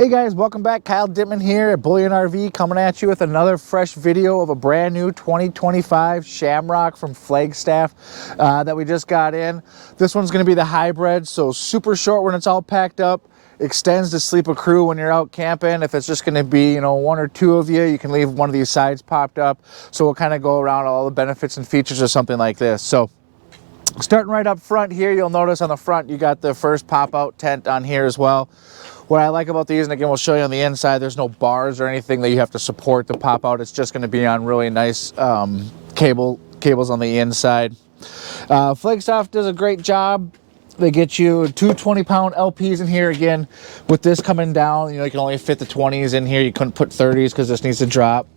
Hey guys, welcome back. Kyle Dittman here at Bullion RV, coming at you with another fresh video of a brand new 2025 Shamrock from Flagstaff that we just got in. This one's going to be the hybrid, so super short when it's all packed up. Extends to sleep a crew when you're out camping. If it's just going to be, one or two of you, you can leave one of these sides popped up. So we'll kind of go around all the benefits and features of something like this. So starting right up front here, you'll notice on the front you got the first pop-out tent on here as well. What I like about these, and again we'll show you on the inside, there's no bars or anything that you have to support the pop-out. It's just going to be on really nice cables on the inside. Flagstaff does a great job. They get you two 20-pound LPs in here. Again, with this coming down, you can only fit the 20s in here. You couldn't put 30s because this needs to drop.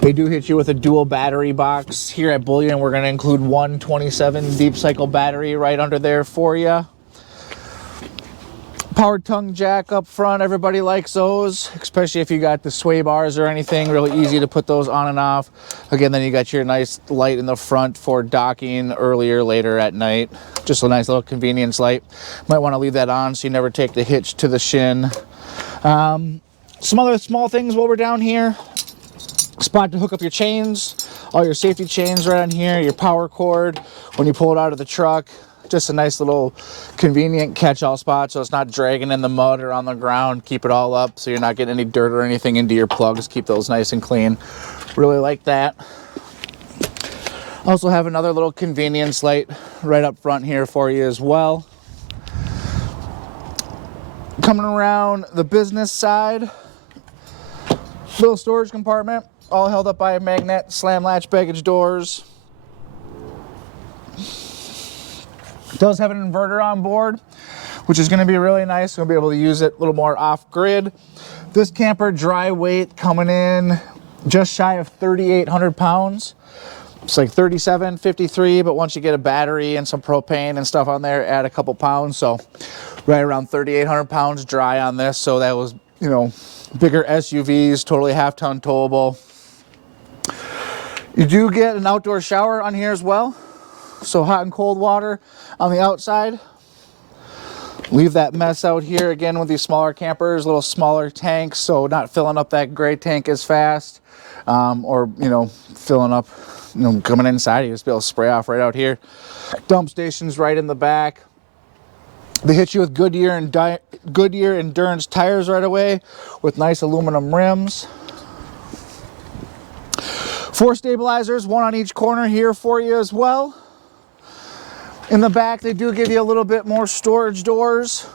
They do hit you with a dual battery box. Here at Bullion, we're going to include one 27 deep cycle battery right under there for you. Powered tongue jack up front. Everybody likes those, especially if you got the sway bars or anything. Really easy to put those on and off. Again, then you got your nice light in the front for docking earlier, later at night. Just a nice little convenience light. Might want to leave that on so you never take the hitch to the shin. Some other small things while we're down here. Spot to hook up your chains, all your safety chains right on here, your power cord when you pull it out of the truck. Just a nice little convenient catch-all spot so it's not dragging in the mud or on the ground. Keep it all up so you're not getting any dirt or anything into your plugs. Keep those nice and clean. Really like that. Also have another little convenience light right up front here for you as well. Coming around the business side, little storage compartment, all held up by a magnet, slam latch baggage doors. Does have an inverter on board, which is going to be really nice. We'll be able to use it a little more off-grid. This camper dry weight coming in just shy of 3,800 pounds. It's like 3,753, but once you get a battery and some propane and stuff on there, add a couple pounds. So right around 3,800 pounds dry on this. So that was, bigger SUVs, totally half-ton towable. You do get an outdoor shower on here as well. So hot and cold water on the outside. Leave that mess out here again with these smaller campers, little smaller tanks, so not filling up that gray tank as fast, or filling up, coming inside, you just be able to spray off right out here. Dump stations right in the back. They hit you with Goodyear Endurance tires right away with nice aluminum rims. 4 stabilizers, one on each corner here for you as well. In the back, they do give you a little bit more storage doors.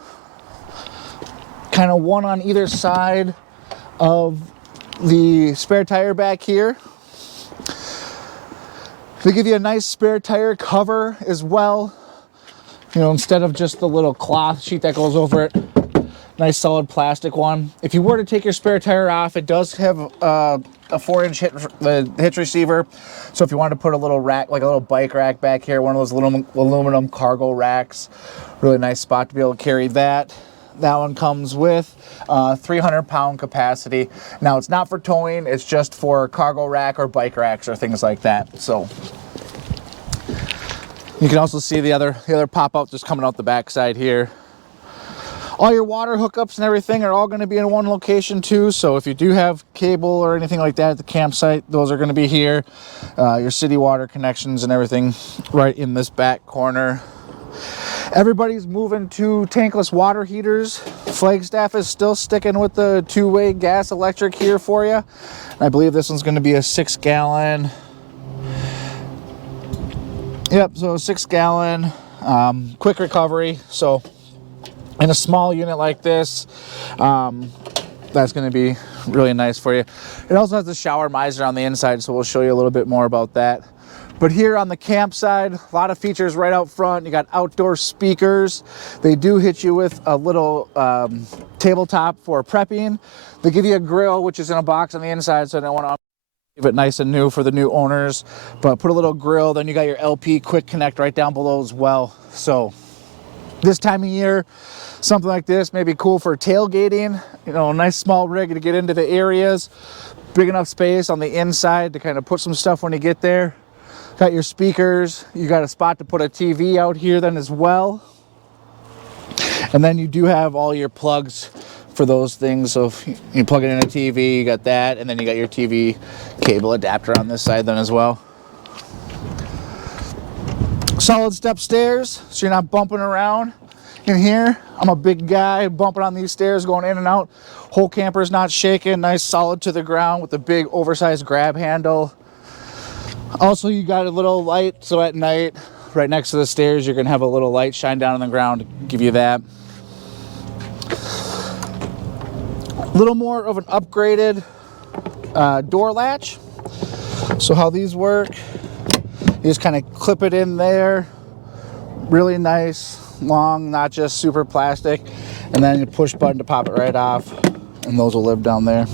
Kind of one on either side of the spare tire back here. They give you a nice spare tire cover as well. Instead of just the little cloth sheet that goes over it. Nice solid plastic one. If you were to take your spare tire off, it does have a 4-inch hitch receiver. So if you wanted to put a little rack, like a little bike rack back here, one of those aluminum cargo racks, really nice spot to be able to carry that. That one comes with 300-pound capacity. Now it's not for towing, it's just for cargo rack or bike racks or things like that. So you can also see the other pop-out just coming out the back side here. All your water hookups and everything are all going to be in one location too. So if you do have cable or anything like that at the campsite, those are going to be here. Your city water connections and everything right in this back corner. Everybody's moving to tankless water heaters. Flagstaff is still sticking with the 2-way gas electric here for you. And I believe this one's going to be a 6-gallon. Yep, so 6-gallon, quick recovery. So in a small unit like this, that's going to be really nice for you. It also has the shower miser on the inside, so we'll show you a little bit more about that. But here on the campsite, a lot of features right out front. You got outdoor speakers. They do hit you with a little tabletop for prepping. They give you a grill, which is in a box on the inside, so I don't want to leave it nice and new for the new owners. But put a little grill, then you got your LP quick connect right down below as well. So this time of year, something like this may be cool for tailgating. A nice small rig to get into the areas. Big enough space on the inside to kind of put some stuff when you get there. Got your speakers. You got a spot to put a TV out here then as well. And then you do have all your plugs for those things. So if you plug it in a TV, you got that, and then you got your TV cable adapter on this side then as well. Solid step stairs, so you're not bumping around in here. I'm a big guy bumping on these stairs, going in and out. Whole camper's not shaking, nice solid to the ground with the big oversized grab handle. Also, you got a little light, so at night, right next to the stairs, you're gonna have a little light shine down on the ground to give you that. A little more of an upgraded door latch. So how these work, you just kind of clip it in there, really nice, long, not just super plastic, and then you push button to pop it right off, and those will live down there.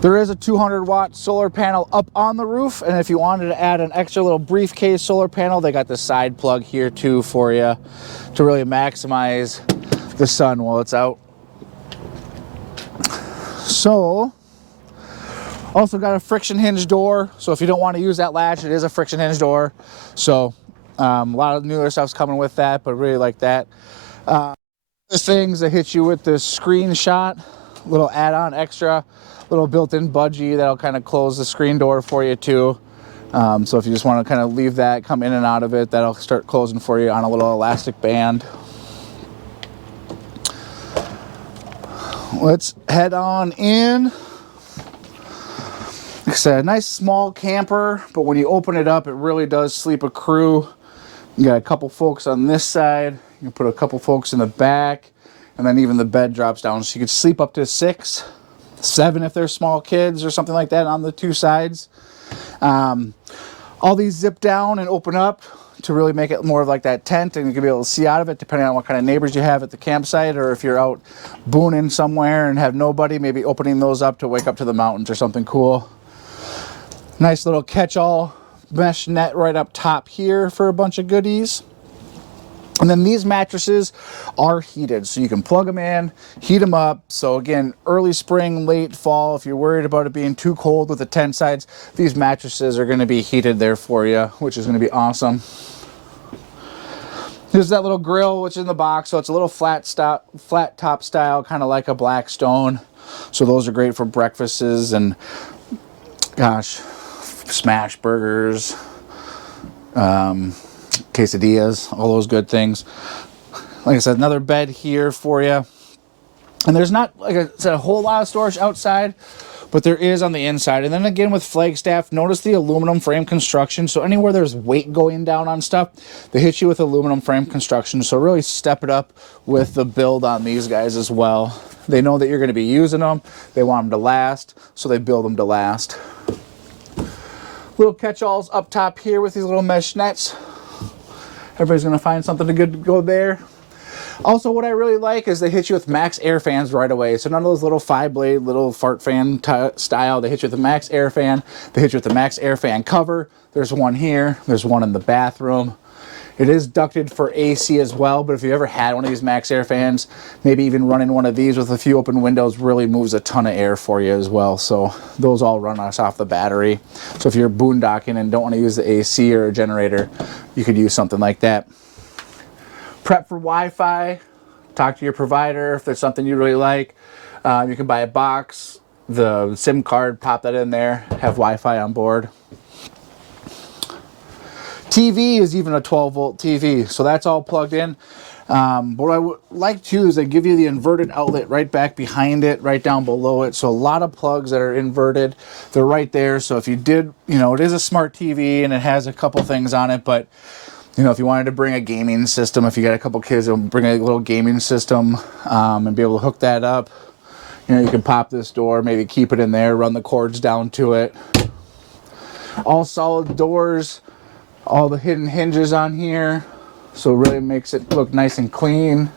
There is a 200-watt solar panel up on the roof, and if you wanted to add an extra little briefcase solar panel, they got the side plug here too for you to really maximize the sun while it's out. So, also got a friction hinge door, so if you don't want to use that latch, it is a friction hinge door. So a lot of newer stuff's coming with that, but really like that. The things that hit you with this screenshot, little add-on extra, little built-in budgie that'll kind of close the screen door for you too. So if you just want to kind of leave that, come in and out of it, that'll start closing for you on a little elastic band. Let's head on in. Like I said, a nice small camper, but when you open it up, it really does sleep a crew. You got a couple folks on this side. You can put a couple folks in the back, and then even the bed drops down, so you could sleep up to 6, 7 if they're small kids or something like that on the two sides. All these zip down and open up to really make it more of like that tent, and you can be able to see out of it depending on what kind of neighbors you have at the campsite, or if you're out booning somewhere and have nobody, maybe opening those up to wake up to the mountains or something cool. Nice little catch-all mesh net right up top here for a bunch of goodies. And then these mattresses are heated, so you can plug them in, heat them up. So again, early spring, late fall, if you're worried about it being too cold with the tent sides, these mattresses are going to be heated there for you, which is going to be awesome. Here's that little grill, which is in the box. So it's a little flat top style, kind of like a Blackstone. So those are great for breakfasts and, gosh, smash burgers, quesadillas, all those good things. Like I said, another bed here for you. And there's not, like I said, a whole lot of storage outside, but there is on the inside. And then again with Flagstaff, notice the aluminum frame construction. So anywhere there's weight going down on stuff, they hit you with aluminum frame construction. So really step it up with the build on these guys as well. They know that you're going to be using them. They want them to last, so they build them to last. Little catch-alls up top here with these little mesh nets. Everybody's going to find something good to go there. Also, what I really like is they hit you with max air fans right away. So none of those little 5-blade, little fart fan style. They hit you with the max air fan. They hit you with the max air fan cover. There's one here. There's one in the bathroom. It is ducted for AC as well, but if you ever had one of these max air fans, maybe even running one of these with a few open windows really moves a ton of air for you as well. So those all run us off the battery. So if you're boondocking and don't want to use the AC or a generator, you could use something like that. Prep for Wi-Fi. Talk to your provider if there's something you really like. You can buy a box, the SIM card, pop that in there, have Wi-Fi on board. TV is even a 12-volt TV, so that's all plugged in. What I would like to is they give you the inverted outlet right back behind it, right down below it. So a lot of plugs that are inverted, they're right there. So if you did, you know, it is a smart TV and it has a couple things on it, but you know, if you wanted to bring a gaming system, if you got a couple kids, it'll bring a little gaming system and be able to hook that up. You know, you can pop this door, maybe keep it in there, run the cords down to it. All solid doors. All the hidden hinges on here, so it really makes it look nice and clean.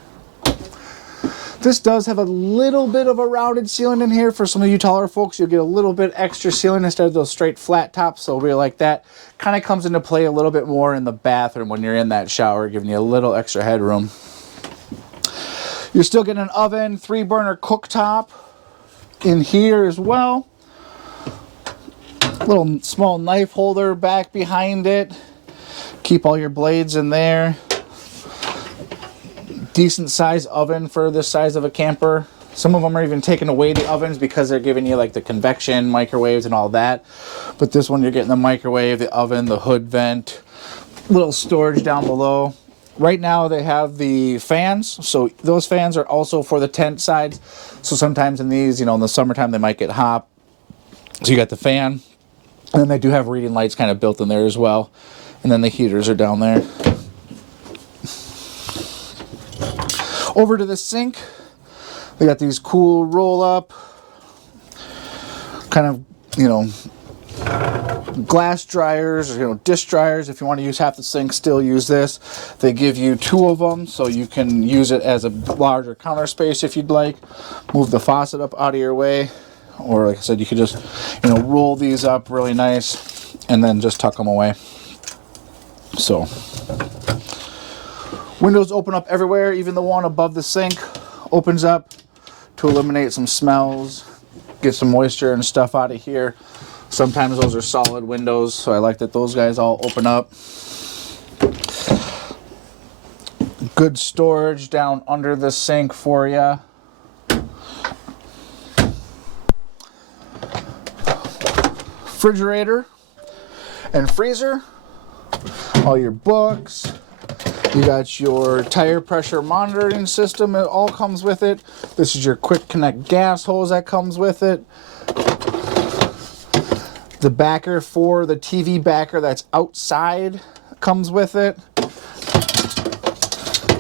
This does have a little bit of a rounded ceiling in here. For some of you taller folks, you'll get a little bit extra ceiling instead of those straight flat tops, so really like that. Kind of comes into play a little bit more in the bathroom when you're in that shower, giving you a little extra headroom. You're still getting an oven, 3-burner cooktop in here as well. Little small knife holder back behind it. Keep all your blades in there. Decent size oven for this size of a camper. Some of them are even taking away the ovens because they're giving you like the convection microwaves and all that. But this one, you're getting the microwave, the oven, the hood vent, little storage down below. Right now they have the fans, so those fans are also for the tent sides. So sometimes in these, you know, in the summertime they might get hot. So you got the fan, and then they do have reading lights kind of built in there as well. And then the heaters are down there. Over to the sink, they got these cool roll up, kind of, you know, glass dryers, you know, dish dryers. If you want to use half the sink, still use this. They give you 2 of them, so you can use it as a larger counter space if you'd like. Move the faucet up out of your way, or like I said, you could just, you know, roll these up really nice and then just tuck them away. So windows open up everywhere, even the one above the sink opens up to eliminate some smells, get some moisture and stuff out of here. Sometimes those are solid windows, so I like that those guys all open up. Good storage down under the sink for you. Refrigerator and freezer. All your books. You got your tire pressure monitoring system. It all comes with it. This is your quick connect gas hose that comes with it. The backer for the TV backer that's outside comes with it.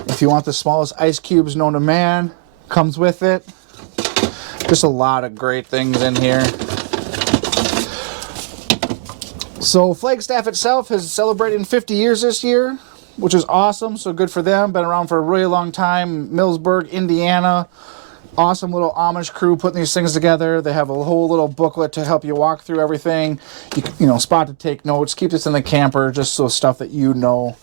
If you want the smallest ice cubes known to man, comes with it. Just a lot of great things in here. So Flagstaff itself is celebrating 50 years this year, which is awesome. So good for them. Been around for a really long time. Millsburg, Indiana. Awesome little Amish crew putting these things together. They have a whole little booklet to help you walk through everything. You know, spot to take notes. Keep this in the camper, just so stuff that you know.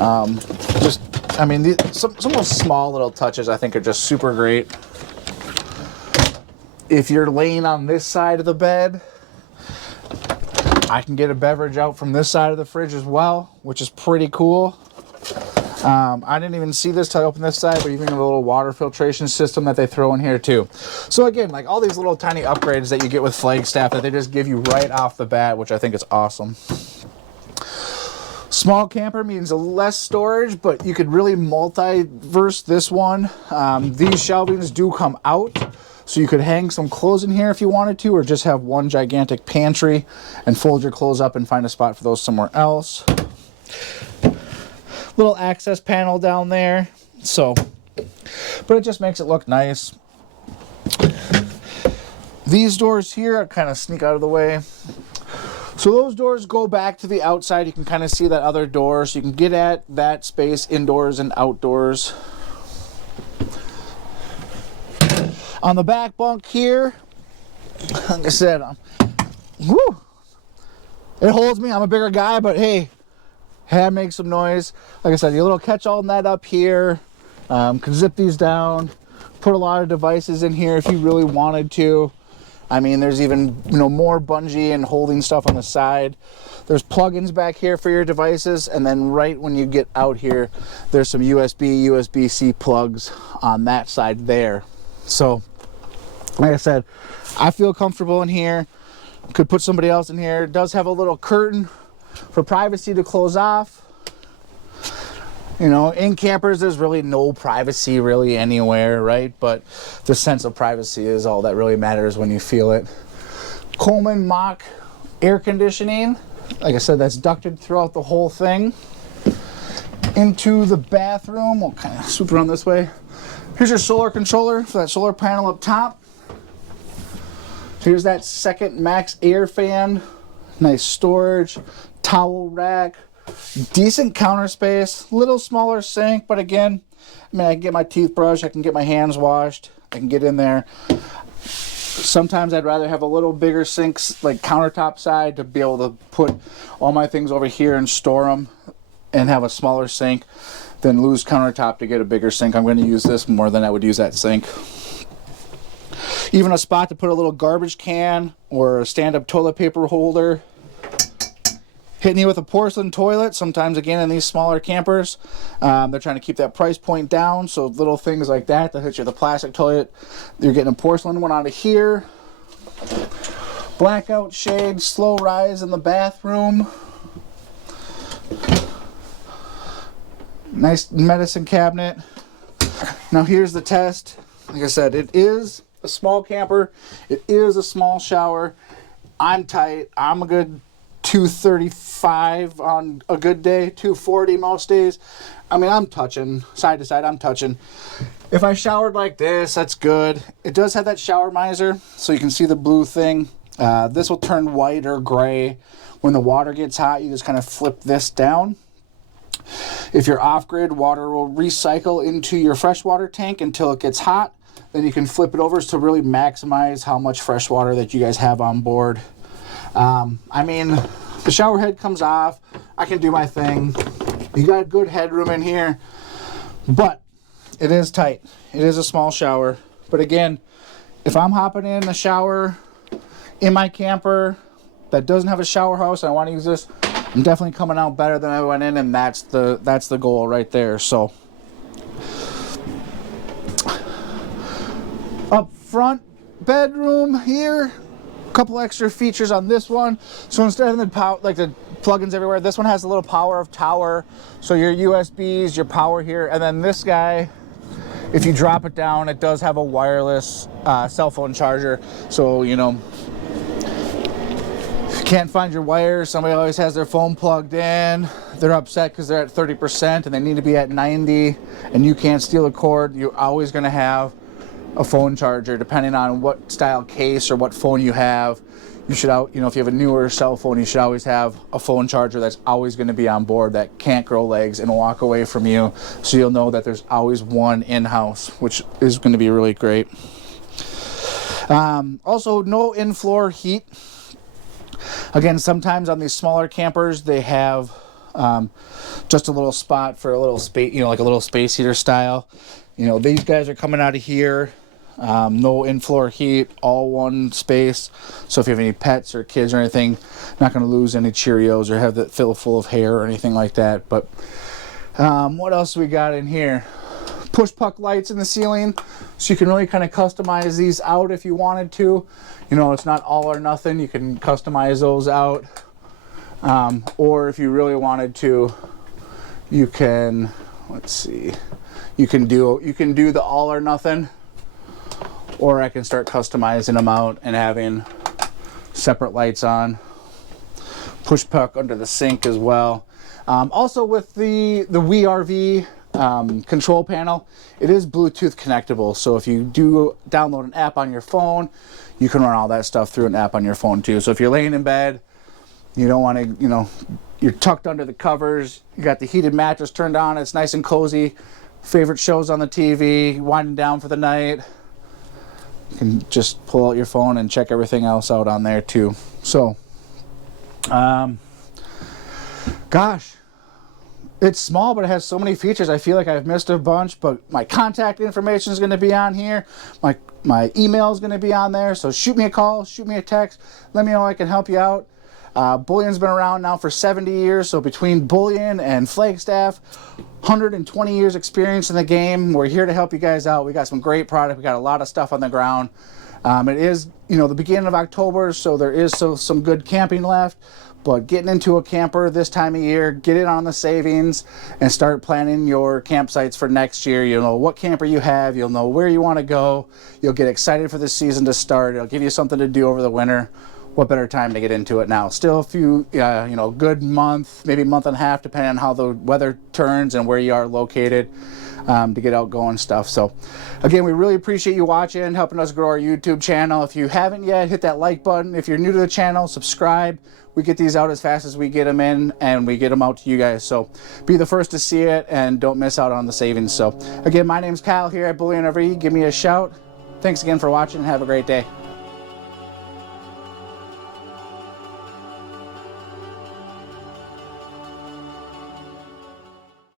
I mean, some of those small little touches I think are just super great. If you're laying on this side of the bed, I can get a beverage out from this side of the fridge as well, which is pretty cool. I didn't even see this till I opened this side, but even a little water filtration system that they throw in here too. So again, like all these little tiny upgrades that you get with Flagstaff that they just give you right off the bat, which I think is awesome. Small camper means less storage, but you could really multiverse this one. These shelvings do come out, so you could hang some clothes in here if you wanted to, or just have one gigantic pantry and fold your clothes up and find a spot for those somewhere else. Little access panel down there, so, but it just makes it look nice. These doors here kind of sneak out of the way. So those doors go back to the outside. You can kind of see that other door, so you can get at that space indoors and outdoors. On the back bunk here, like I said, woo, it holds me. I'm a bigger guy, but hey, had make some noise. Like I said, your little catch-all net up here. Can zip these down. Put a lot of devices in here if you really wanted to. I mean, there's even, you know, more bungee and holding stuff on the side. There's plugins back here for your devices, and then right when you get out here, there's some USB, USB-C plugs on that side there. So, like I said, I feel comfortable in here. Could put somebody else in here. It does have a little curtain for privacy to close off. You know, in campers, there's really no privacy really anywhere, right? But the sense of privacy is all that really matters when you feel it. Coleman Mach air conditioning. Like I said, that's ducted throughout the whole thing. Into the bathroom, we'll kind of swoop around this way. Here's your solar controller for that solar panel up top. Here's that second max air fan. Nice storage, towel rack, decent counter space, little smaller sink, but again, I mean, I can get my teeth brushed, I can get my hands washed, I can get in there. Sometimes I'd rather have a little bigger sinks, like countertop side, to be able to put all my things over here and store them, and have a smaller sink than lose countertop to get a bigger sink. I'm going to use this more than I would use that sink. Even a spot to put a little garbage can or a stand-up toilet paper holder. Hitting you with a porcelain toilet, sometimes again in these smaller campers. They're trying to keep that price point down, so little things like that hit you with a plastic toilet. You're getting a porcelain one out of here. Blackout shade, slow rise in the bathroom. Nice medicine cabinet. Now here's the test. Like I said, it is a small camper. It is a small shower. I'm tight. I'm a good 235 on a good day, 240 most days. I mean, I'm touching side to side. I'm touching. If I showered like this, that's good. It does have that shower miser, so you can see the blue thing. This will turn white or gray. When the water gets hot, you just kind of flip this down. If you're off-grid, water will recycle into your freshwater tank until it gets hot. Then you can flip it over to really maximize how much fresh water that you guys have on board. I mean, the shower head comes off. I can do my thing. You got good headroom in here, but it is tight. It is a small shower. But again, if I'm hopping in a shower in my camper that doesn't have a shower house and I want to use this, I'm definitely coming out better than I went in, and that's the goal right there. So up front bedroom here, a couple extra features on this one. So instead of the power, like the plugins everywhere, this one has a little power of tower. So your USBs, your power here, and then this guy, if you drop it down, it does have a wireless cell phone charger. So, you know, if you can't find your wires, somebody always has their phone plugged in. They're upset because they're at 30% and they need to be at 90, and you can't steal a cord. You're always going to have a phone charger, depending on what style case or what phone you have. You should, you know, if you have a newer cell phone, you should always have a phone charger that's always going to be on board, that can't grow legs and walk away from you, so you'll know that there's always one in-house, which is going to be really great. Also, no in-floor heat. Again, sometimes on these smaller campers, they have just a little spot for a little space, you know, like a little space heater style. You know, these guys are coming out of here. No in-floor heat, all one space. So if you have any pets or kids or anything, not going to lose any Cheerios or have that fill full of hair or anything like that. But what else we got in here? Push puck lights in the ceiling, so you can really kind of customize these out if you wanted to. You know, it's not all or nothing. You can customize those out. Or if you really wanted to, you can, let's see, you can do the all or nothing. Or I can start customizing them out and having separate lights on. Push puck under the sink as well. Also with the WeRV control panel, it is Bluetooth connectable. So if you do download an app on your phone, you can run all that stuff through an app on your phone too. So if you're laying in bed, you don't want to, you know, you're tucked under the covers, you got the heated mattress turned on, it's nice and cozy, favorite shows on the TV, winding down for the night, you can just pull out your phone and check everything else out on there too. So, gosh, it's small, but it has so many features. I feel like I've missed a bunch, but my contact information is going to be on here. My email is going to be on there. So shoot me a call, shoot me a text. Let me know how I can help you out. Bullion's been around now for 70 years. So between Bullion and Flagstaff, 120 years experience in the game. We're here to help you guys out. We got some great product. We got a lot of stuff on the ground. It is, you know, the beginning of October, so there is some good camping left. But getting into a camper this time of year, get in on the savings and start planning your campsites for next year. You'll know what camper you have. You'll know where you want to go. You'll get excited for the season to start. It'll give you something to do over the winter. What better time to get into it now? Still a few, you know, good month, maybe month and a half, depending on how the weather turns and where you are located, to get out going stuff. So again, we really appreciate you watching, helping us grow our YouTube channel. If you haven't yet, hit that like button. If you're new to the channel, subscribe. We get these out as fast as we get them in, and we get them out to you guys. So be the first to see it and don't miss out on the savings. So again, my name's Kyle here at Bullion RV. Give me a shout. Thanks again for watching and have a great day.